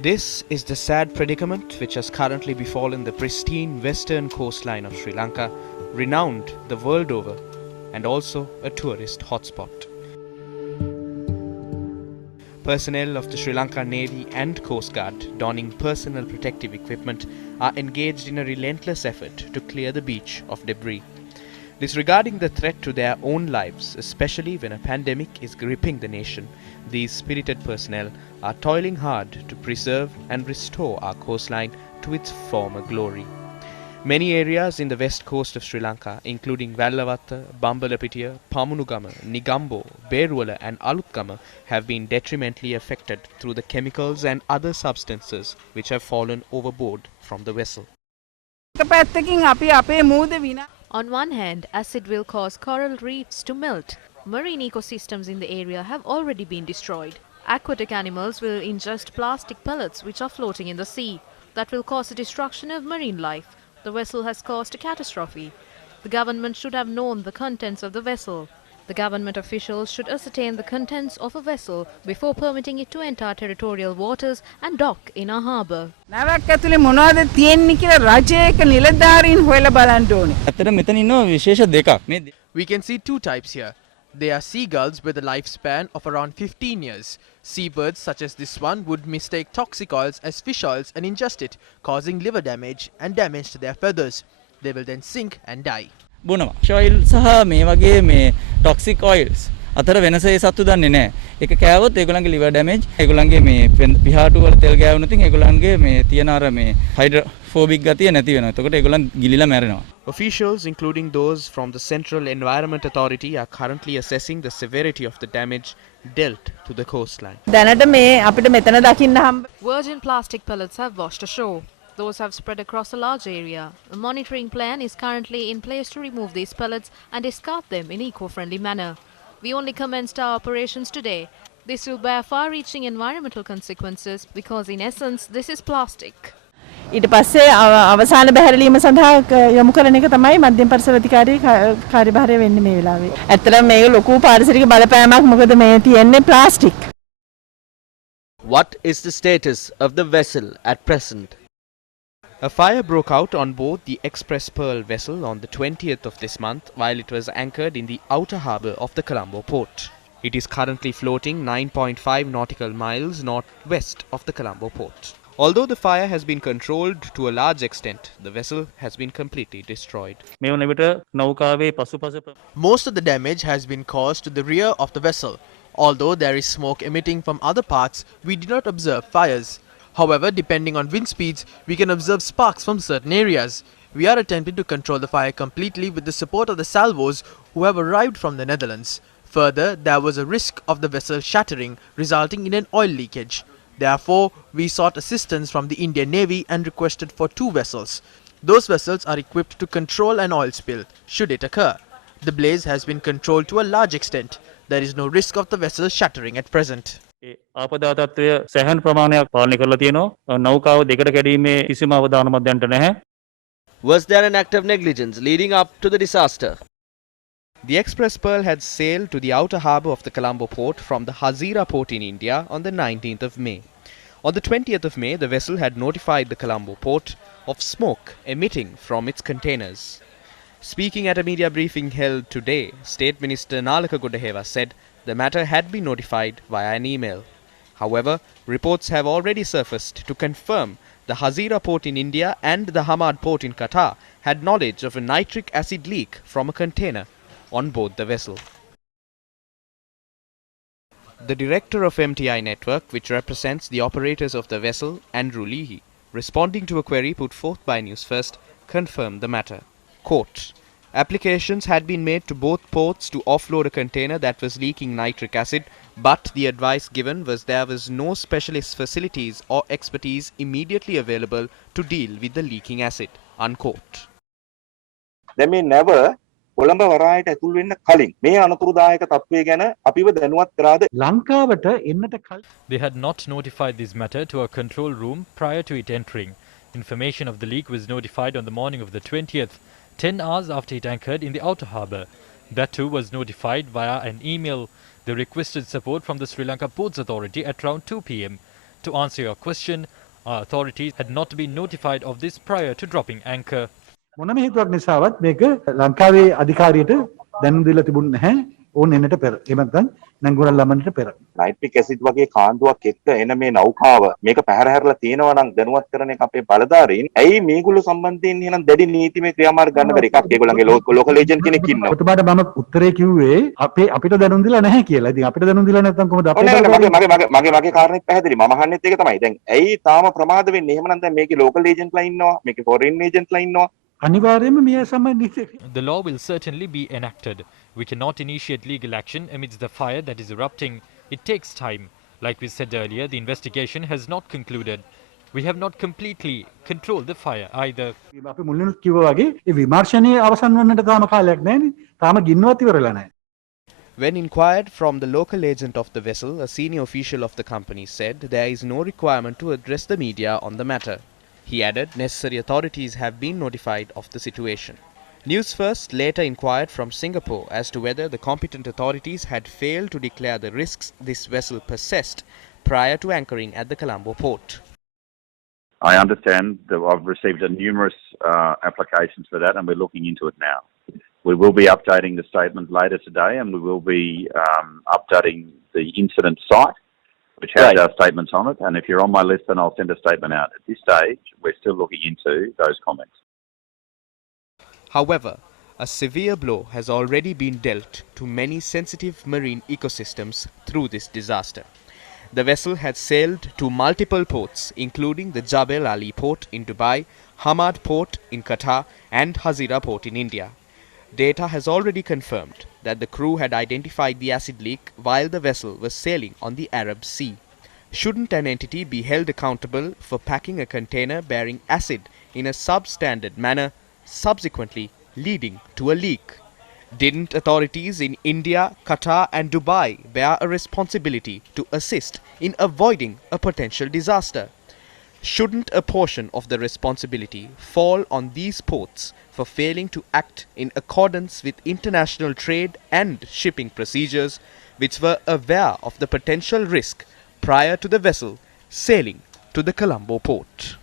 This is the sad predicament which has currently befallen the pristine western coastline of Sri Lanka, renowned the world over and also a tourist hotspot. Personnel of the Sri Lanka Navy and Coast Guard, donning personal protective equipment, are engaged in a relentless effort to clear the beach of debris. Disregarding the threat to their own lives, especially when a pandemic is gripping the nation, these spirited personnel are toiling hard to preserve and restore our coastline to its former glory. Many areas in the west coast of Sri Lanka, including Vallavatta, Bambalapitiya, Pamunugama, Nigambo, Beruwala and Alutkama, have been detrimentally affected through the chemicals and other substances which have fallen overboard from the vessel. On one hand, acid will cause coral reefs to melt. Marine ecosystems in the area have already been destroyed. Aquatic animals will ingest plastic pellets which are floating in the sea. That will cause the destruction of marine life. The vessel has caused a catastrophe. The government should have known the contents of the vessel. The government officials should ascertain the contents of a vessel before permitting it to enter territorial waters and dock in our harbour. We can see two types here. They are seagulls with a lifespan of around 15 years. Seabirds such as this one would mistake toxic oils as fish oils and ingest it, causing liver damage and damage to their feathers. They will then sink and die. බොනවා. fish oil සහ මේ වගේ මේ toxic oils අතර වෙනස ඒ සත්තු දන්නේ නැහැ. ඒක කෑවොත් ඒගොල්ලන්ගේ liver damage, ඒගොල්ලන්ගේ මේ පිහාටු වල තෙල් ගෑවුනොත් ඒගොල්ලන්ගේ මේ තියෙන අර මේ hydrophobic ගතිය නැති වෙනවා. එතකොට ඒගොල්ලන් ගිලිලා මැරෙනවා. Officials, including those from the Central Environment Authority, are currently assessing the severity of the damage dealt to the coastline. Virgin plastic pellets have washed ashore. Those have spread across a large area. A monitoring plan is currently in place to remove these pellets and discard them in eco-friendly manner. We only commenced our operations today. This will bear far-reaching environmental consequences because in essence this is plastic. ඊට පස්සේ අවසාන බැහැරලීම සඳහා යොමු කරන එක තමයි මධ්‍යම පරිසර අධිකාරියේ කාර්යභාරය වෙන්නේ මේ වෙලාවේ. ඇත්තටම මේක ලොකු පාරිසරික බලපෑමක් මොකද මේ තියෙන්නේ plastic. What is the status of the vessel at present? A fire broke out on board the Express Pearl vessel on the 20th of this month while it was anchored in the outer harbour of the Colombo port. It is currently floating 9.5 nautical miles northwest of the Colombo port. Although the fire has been controlled to a large extent, the vessel has been completely destroyed. Most of the damage has been caused to the rear of the vessel. Although there is smoke emitting from other parts, we do not observe fires. However, depending on wind speeds, we can observe sparks from certain areas. We are attempting to control the fire completely with the support of the salvos who have arrived from the Netherlands. Further, there was a risk of the vessel shattering, resulting in an oil leakage. Therefore, we sought assistance from the Indian Navy and requested for 2 vessels. Those vessels are equipped to control an oil spill, should it occur. The blaze has been controlled to a large extent. There is no risk of the vessel shattering at present. ආපදා තත්ත්වය සෑහෙන ප්‍රමාණයක් පාලනය කරලා තියෙනවා. නෞකාව දෙකට කැඩීමේ කිසිම අවධානමක් දැනට නැහැ. Was there an act of negligence leading up to the disaster? The Express Pearl had sailed to the outer harbour of the Colombo port from the Hazira port in India on the 19th of May. On the 20th of May, the vessel had notified the Colombo port of smoke emitting from its containers. Speaking at a media briefing held today, State Minister Nalaka Godaheva said the matter had been notified via an email. However, reports have already surfaced to confirm the Hazira port in India and the Hamad port in Qatar had knowledge of a nitric acid leak from a container on board the vessel. The director of MTI Network, which represents the operators of the vessel, Andrew Leahy, responding to a query put forth by Newsfirst, confirmed the matter. Quote, applications had been made to both ports to offload a container that was leaking nitric acid, but the advice given was there was no specialist facilities or expertise immediately available to deal with the leaking acid. Unquote. They may never Colombo වරායට ඇතුල් වෙන්න කලින් මේ අනතුරුදායක තත්ත්වය ගැන අපිව දැනුවත් කරාද ලංකාවට එන්නට කලින් They had not notified this matter to our control room prior to it entering. Information of the leak was notified on the morning of the 20th, 10 hours after it anchored in the outer harbour. That too was notified via an email. They requested support from the Sri Lanka Ports Authority at around 2 p.m. To answer your question, our authorities had not been notified of this prior to dropping anchor. මොනම හේතුවක් නිසාවත් මේක ලංකාවේ අධිකාරියට දැනුම් දීලා තිබුණ නැහැ ඕන් එන්නට පෙර. එහෙම නැත්නම් නංගුරන් ළමන්නට පෙර. නයිට්‍රික් ඇසිඩ් වගේ කාන්දුවක් එක්ක එන මේ නෞකාව මේක පැහැර හැරලා තියෙනවා නම් දැනුවත් කරන එක අපේ බලධාරීන් ඇයි මේගොල්ලෝ සම්බන්ධයෙන් එහෙනම් දැඩි නීතිමය ක්‍රියාමාර්ග ගන්න බැරි එකක් ඒගොල්ලන්ගේ ලෝකල් ඒජන්ට් කෙනෙක් ඉන්නවා. ඔතමාට මම උත්තරේ කිව්වේ අපිට දැනුම් දීලා නැහැ කියලා. ඉතින් අපිට දැනුම් දීලා නැත්නම් කොහොමද අපේ මගේ කාරණේත් පැහැදිලි. මම අහන්නෙත් ඒක තමයි. දැන් ඇයි තාම ප්‍රමාද වෙන්නේ? එහෙමනම් දැන් මේකේ ලෝකල් ඒජන්ට්ලා ඉන්නවා. මේකේ ෆොරින් ඒජන්ට්ලා ඉන්නවා. අනිවාර්යයෙන්ම මේ සම්බන්ධිත The law will certainly be enacted. We cannot initiate legal action amidst the fire that is erupting. It takes time. Like we said earlier, the investigation has not concluded. We have not completely controlled the fire either. අපි මුලින්ම කිව්වා වගේ ඒ විමර්ශනයේ අවසන් වන්නට තාම කාලයක් නැහැනේ. තාම ගින්නවත් ඉවරලා නැහැ. When inquired from the local agent of the vessel, a senior official of the company said there is no requirement to address the media on the matter. He added necessary authorities have been notified of the situation. Newsfirst later inquired from Singapore as to whether the competent authorities had failed to declare the risks this vessel possessed prior to anchoring at the Colombo port. I understand that I've received numerous applications for that and we're looking into it now. We will be updating the statement later today and we will be updating the incident site, which has our statements on it. And if you're on my list, then I'll send a statement out. At this stage, we're still looking into those comments. However, a severe blow has already been dealt to many sensitive marine ecosystems through this disaster. The vessel had sailed to multiple ports, including the Jebel Ali port in Dubai, Hamad port in Qatar, and Hazira port in India. Data has already confirmed that the crew had identified the acid leak while the vessel was sailing on the Arab Sea. Shouldn't an entity be held accountable for packing a container bearing acid in a substandard manner, subsequently leading to a leak? Didn't authorities in India, Qatar and Dubai bear a responsibility to assist in avoiding a potential disaster? Shouldn't a portion of the responsibility fall on these ports for failing to act in accordance with international trade and shipping procedures, which were aware of the potential risk prior to the vessel sailing to the Colombo port?